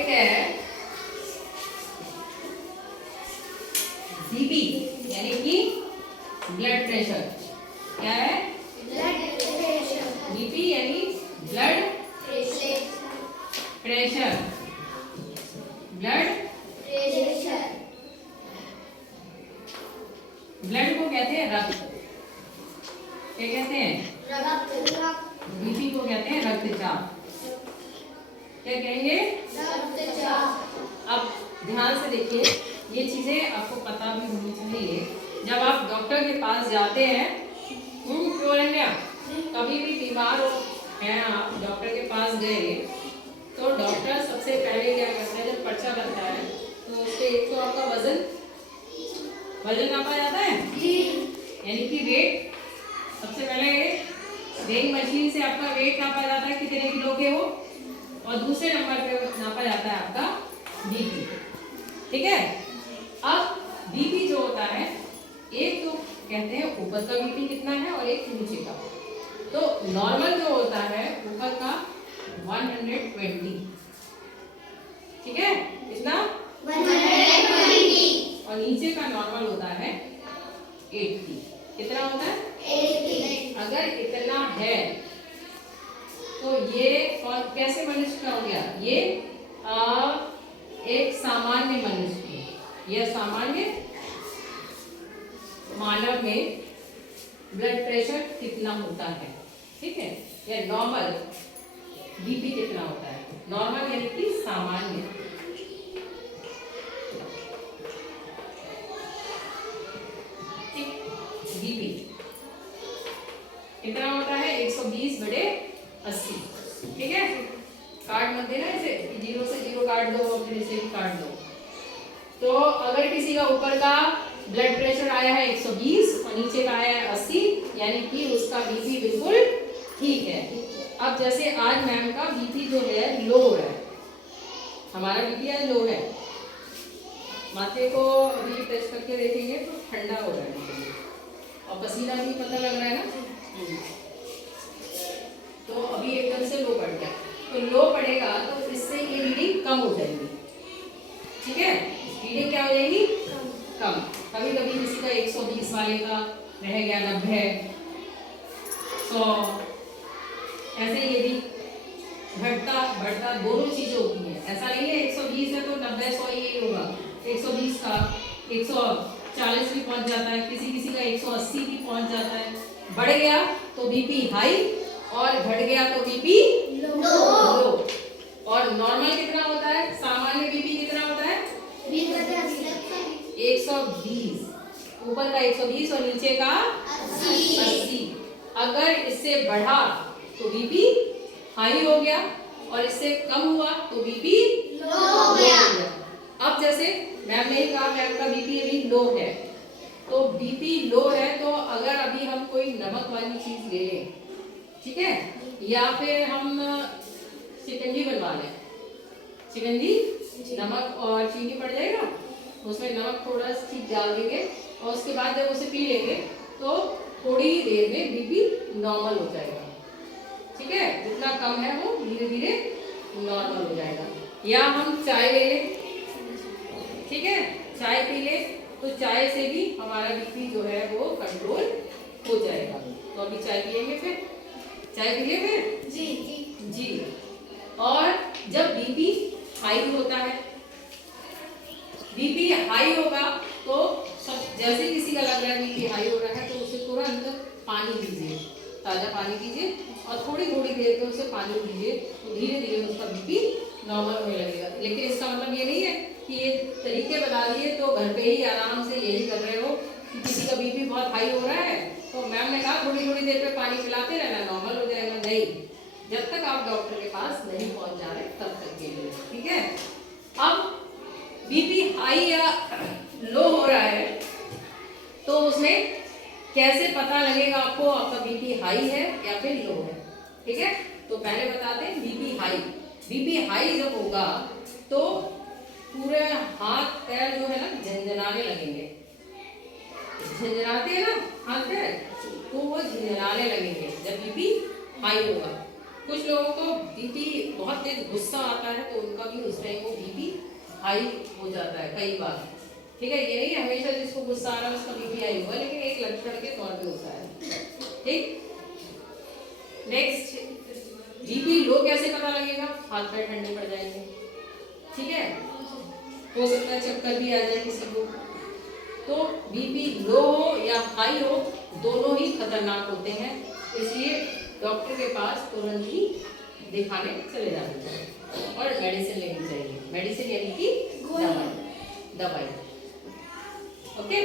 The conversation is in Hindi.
टॉपिक है बीपी यानी कि ब्लड प्रेशर। क्या है? Blood pressure. बीपी यानी blood pressure. Pressure. Blood pressure. Blood को कहते हैं रक्त। क्या कहते हैं? रक्तचाप। बीपी को कहते हैं रक्तचाप। क्या कहेंगे? रक्तचाप। अब ध्यान से देखिए, ये चीजें आपको पता भी होनी चाहिए। जब आप डॉक्टर के पास जाते हैं, क्यों रंया, कभी भी बीमार हो हैं आप, डॉक्टर के पास गए तो डॉक्टर सबसे पहले क्या करता है, जब पर्चा बनता है तो उसके एक तो आपका वजन नापा जाता है, यानी कि वेट। सबसे पहले वेइंग मशीन से आपका वेट नापा जाता है कितने किलो के हो, और दूसरे नंबर पे नापा जाता है आपका बीपी। ठीक है। अब बीपी जो होता है, एक तो कहते हैं ऊपर का बीपी कितना है और एक नीचे का। तो नॉर्मल जो होता है ऊपर का 120, ठीक है, कितना 120, और नीचे का नॉर्मल होता है 80। कितना होता है? 80। अगर इतना है तो ये कैसे मनुष्य का हो गया? ये एक सामान्य मनुष्य, यह सामान्य मानव में ब्लड प्रेशर कितना होता है, ठीक है, या नॉर्मल बीपी कितना होता है। नॉर्मल यानी कि सामान्य। ठीक, बीपी कितना होता है? 120/80। ठीक है। काट मत देना इसे, 0 से 0 काट दो और फिर इसे भी काट दो। तो अगर किसी का ऊपर का ब्लड प्रेशर आया है 120 और नीचे का आया है 80, यानी कि उसका बीपी बिल्कुल ठीक है। अब जैसे आज मैम का बीपी जो है लो हो रहा है, हमारा बीपी आज लो है, माथे को अभी टेस्ट करके देखेंगे तो ठंडा हो रहा है और पसीना भी पता लग रहा है ना, तो अभी एकदम से लो पड़ गया। तो लो पड़ेगा तो इससे ये रीडिंग कम हो जाएगी। ठीक है, रीडिंग क्या हो जाएगी? कम। कभी कभी किसी का 120 वाले का रह गया 90, 100, ऐसे ये भी घटता बढ़ता दोनों चीजें होती हैं। ऐसा नहीं है 120 है तो 90 100 यही होगा। 120 का 140 भी पहुंच जाता है, किसी किसी का 180 भी पहुंच जाता है। बढ़ गया तो बीपी हाई और घट गया तो बीपी लो। और नॉर्मल कितना होता है? सामान्य बीपी कितना होता है? 120। ऊपर का 120 और नीचे का 80। अगर इससे बढ़ा तो बीपी हाई हो गया और इससे कम हुआ तो बीपी लो हो गया। अब जैसे मैम ने कहा मैम का बीपी अभी लो है, तो बीपी लो है तो अगर अभी हम कोई नमक वाली चीज ले लें, ठीक है, या फिर हम शिकंजी बनवा लें, शिकंजी नमक और चीनी पड़ जाएगा, उसमें नमक थोड़ा सी डाल देंगे और उसके बाद जब उसे पी लेंगे तो थोड़ी ही देर में बीपी नॉर्मल हो जाएगा। ठीक है, जितना कम है वो धीरे धीरे नॉर्मल हो जाएगा। या हम चाय ले लें, ठीक है, चाय पी ले तो चाय से भी हमारा बीपी जो है वो कंट्रोल हो जाएगा। तो अभी चाय पिएंगे, फिर चाय पिए फिर जी। और जब बीपी हाई होता है, बीपी हाई होगा तो सब जैसे किसी का लग रहा है बीपी हाई हो रहा है तो उसे तुरंत पानी पीजिए, ताज़ा पानी पीजिए और थोड़ी थोड़ी देर में उसे पानी पीजिए, तो धीरे धीरे उसका बीपी नॉर्मल होने लगेगा। लेकिन इसका मतलब ये नहीं है कि ये तरीके बता दिए तो घर पे ही आराम से यही कर रहे हो कि किसी का बीपी बहुत हाई हो रहा है तो मैम ने कहा थोड़ी थोड़ी देर पे पानी पिलाते रहना, नॉर्मल हो जाएगा। नहीं, जब तक आप डॉक्टर के पास नहीं पहुंच जा रहे तब तक के लिए। ठीक है। अब बीपी हाई या लो हो रहा है तो उसमें कैसे पता लगेगा आपको आपका बीपी हाई है या फिर लो है? ठीक है, तो पहले बताते हैं बीपी हाई। बीपी हाई जब होगा तो पूरे हाथ पैर जो है ना झंझनाने लगेंगे, झंझनाते हैं ना हाथ पैर, तो वो झंझनाने लगेंगे जब बीपी हाई होगा। कुछ लोगों को बीपी बहुत तेज गुस्सा आता है तो उनका भी उस टाइम वो बीपी हाई हो जाता है कई बार। ठीक है, ये नहीं है हमेशा जिसको गुस्सा आ रहा है उसका बीपी हाई होगा, लेकिन एक लक्षण के तौर पे होता है। ठीक, नेक्स्ट बीपी लो कैसे पता लगेगा? हाथ पैर ठंडे पड़ जाएंगे। ठीक है, हो सकता है चक्कर भी आ जाए किसी को। तो बीपी लो हो या हाई हो दोनों ही खतरनाक होते हैं, इसलिए डॉक्टर के पास तुरंत ही दिखाने चले जाना चाहिए और मेडिसिन लेनी चाहिए। मेडिसिन यानी कि दवाई। ओके।